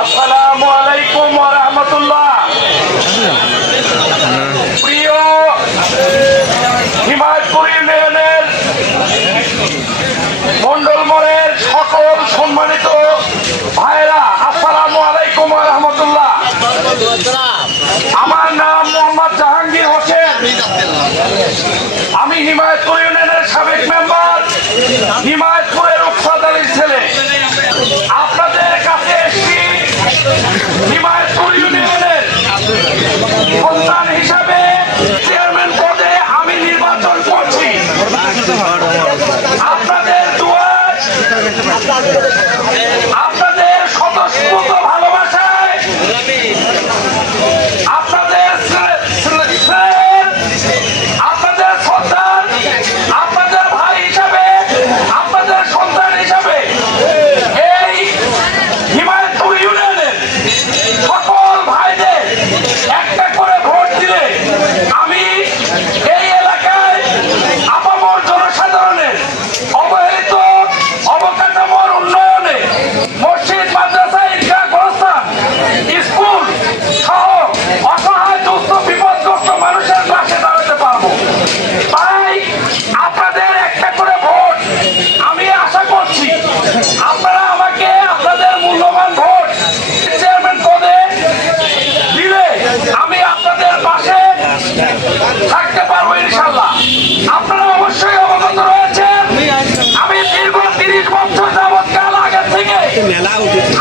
আসসালামু আলাইকুম ওয়া রাহমাতুল্লাহ। প্রিয় হিমায়তপুর ইউনিয়নের মন্ডল মোড়ের সকল সম্মানিত ভাইরা, আসসালামু আলাইকুম ওয়া রাহমাতুল্লাহ। আমার নাম মোহাম্মদ জাহাঙ্গীর হোসেন। আমি হিমায়তপুর ইউনিয়নের সাবেক মেম্বার, হিমায়তপুরের উৎসাদ আলীর ছেলে। আপনাদের কাছে এসেছি হিমায়তপুর ইউনিয়নের সন্তান হিসাবে। চেয়ারম্যান পদে আমি নির্বাচন করছি। আপনাদের দুয়ার, আপনাদের স্বতঃস্ফূর্ত ভালোবাসায়, আপনাদের আপনাদের সন্তান, আপনাদের ভাই হিসাবে, আপনাদের সন্তান হিসাবে এই হিমায়তপুর ইউনিয়নের সকল ভাইদের একটা করে ভোট দিলে আমি এই এলাকায় আপামর জনসাধারণের অবহেলিত অবকাঠামোর উন্নয়নে মসজিদ, মাদ্রাসা, ঈদগাহ, গোরস্থান, স্কুল সহ অসহায় দুস্থ বিপদগ্রস্ত মানুষের পাশে দাঁড়াতে পারবো। তাই আপনাদের একটা করে ভোট আমি আশা করছি আপনারা আমাকে আপনাদের মূল্যবান ভোট চেয়ারম্যান পদে দিলে আমি আপনাদের পাশে থাকতে পারবো ইনশাআল্লাহ। আপনারা অবশ্যই অবগত রয়েছেন আমি দীর্ঘ 30 বছর যাবৎকাল আগে থেকে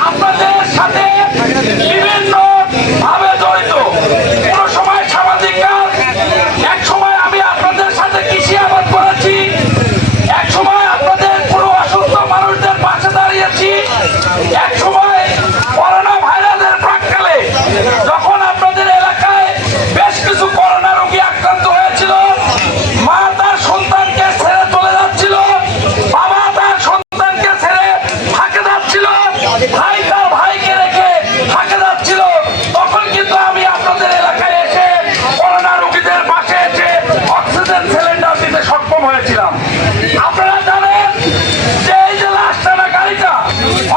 আপনাদের সাথে বিভিন্ন ভাবে জড়িত। কোনো সময় সামাজিক কাজ, এক সময় আমি আপনাদের সাথে কৃষি আবাদ করেছি, এক সময় আপনাদের পুরো অসুস্থ মানুষদের পাশে দাঁড়িয়েছি, এক সময় করোনা ভাইরাসের প্রাক্কালে যখন আপনাদের এলাকায় বেশ কিছু করোনা রোগী আক্রান্ত হয়েছিল, মা তার সন্তানকে ছেড়ে চলে যাচ্ছিল, বাবা তার সন্তানকে ছেড়ে থাকে যাচ্ছিল, ভাই তার ভাইকে রেখে থাকে যাচ্ছিল, তখন কিন্তু আমি আপনাদের এলাকায় এসে করোনা রোগীদের পাশে এসে অক্সিজেন সিলিন্ডার দিতে সক্ষম হয়েছিলাম। আপনারা জানেন যে এই যে লাশ টানা গাড়িটা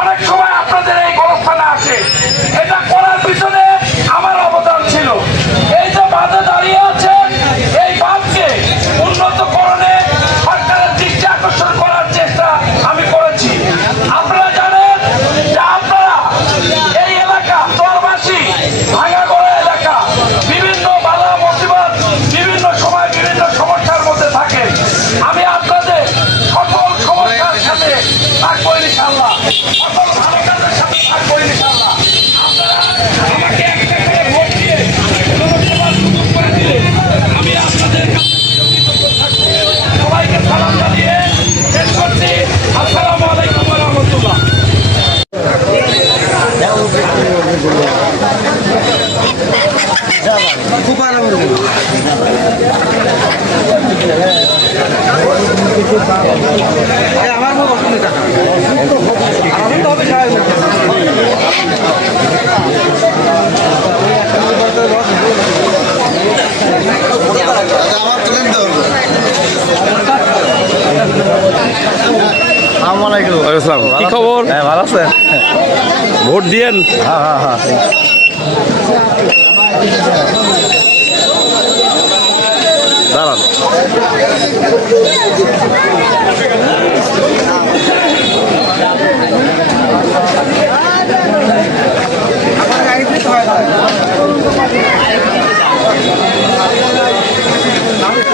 অনেক সময় আপনাদের এই গোরস্থানে আসে, এটা করার পিছনে আমার অবদান ছিল। এই যে বাঁধে দাঁড়িয়ে আছেন, এই বাঁধকে উন্নতকরণে সরকারের দৃষ্টি আকর্ষণ করার চেষ্টা আমি করেছি। আপনারা জানেন যে আপনারা এই এলাকা চরবাসী, ভাঙাগড়া এলাকা, বিভিন্ন বাধা মুসিবত বিভিন্ন সময় বিভিন্ন সমস্যার মধ্যে থাকেন। আমি আপনাদের সকল সমস্যার সাথে থাকবো ইনশাআল্লাহ, সকল ভালো কাজের সাথে থাকবো ইনশাআল্লাহ। আপনারা আমাকে একটা করে ভোট দিয়ে জনসভার সুযোগ করে দিলে আমি আপনাদের কাছে কৃতজ্ঞ থাকবো। সবাইকে সালাম জানিয়ে শেষ করছি। আসসালামু আলাইকুম ওয়া রাহমাতুল্লাহ। কি খবর? ভালো আছেন? ভোট দিয়েন? হ্যাঁ। দাঁড়ান।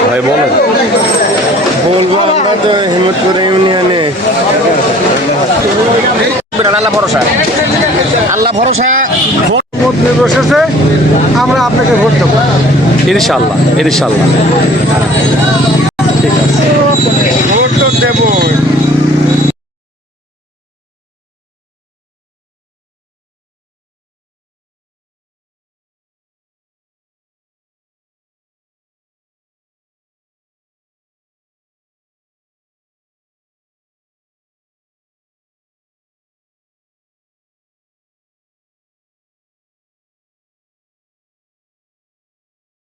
ভাই বলেন। বলবো আমরা তো হিমায়তপুর ইউনিয়নে আল্লাহ ভরসা, আল্লাহ ভরসা। ভোট বসেছে, আমরা আপনাকে ভোট দেবো ইনশাআল্লাহ ইনশাআল্লাহ। ঠিক আছে।